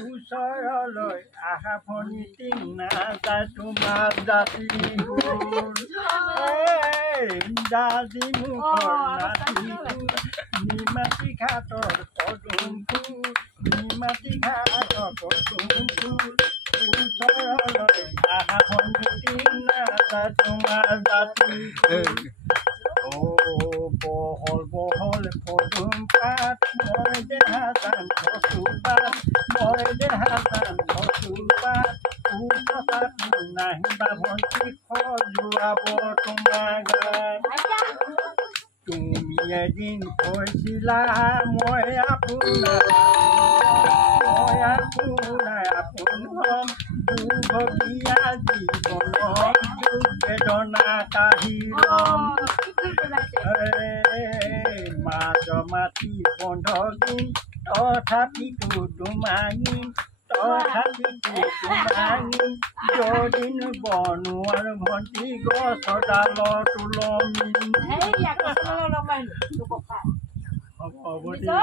ওচৰলৈ আহা ভনী টিঙা যায় তোমাৰ জাতি দাদি মুখৰ নাতি নিমাতী ঘাটৰ পদুম ফুল নিমাতী ঘাটৰ পদুম ফুল ওচৰলৈ আহা ভনী টিঙা যায় তোমাৰ জাতি বহল বহল পদুম পাত মই দেহা জান কচুপাত মই দেহা জান কচুপাত উঠতাত নাহিবা ভণ্টি সজোৱাব তোমাৰ গাত তুমি এদিন কৈছিলা মই আপোনাৰ আপোন হ'ম দুৰ্ভগীয়া জীৱনত দুখ বেদনা কাঢ়ি ল'ম মাটি বন্ধকিন তথাপিতো তোমাঙিন যদিন বনোৱাৰ ভণ্টি গছডালত ওলমি হ'ব দিয়া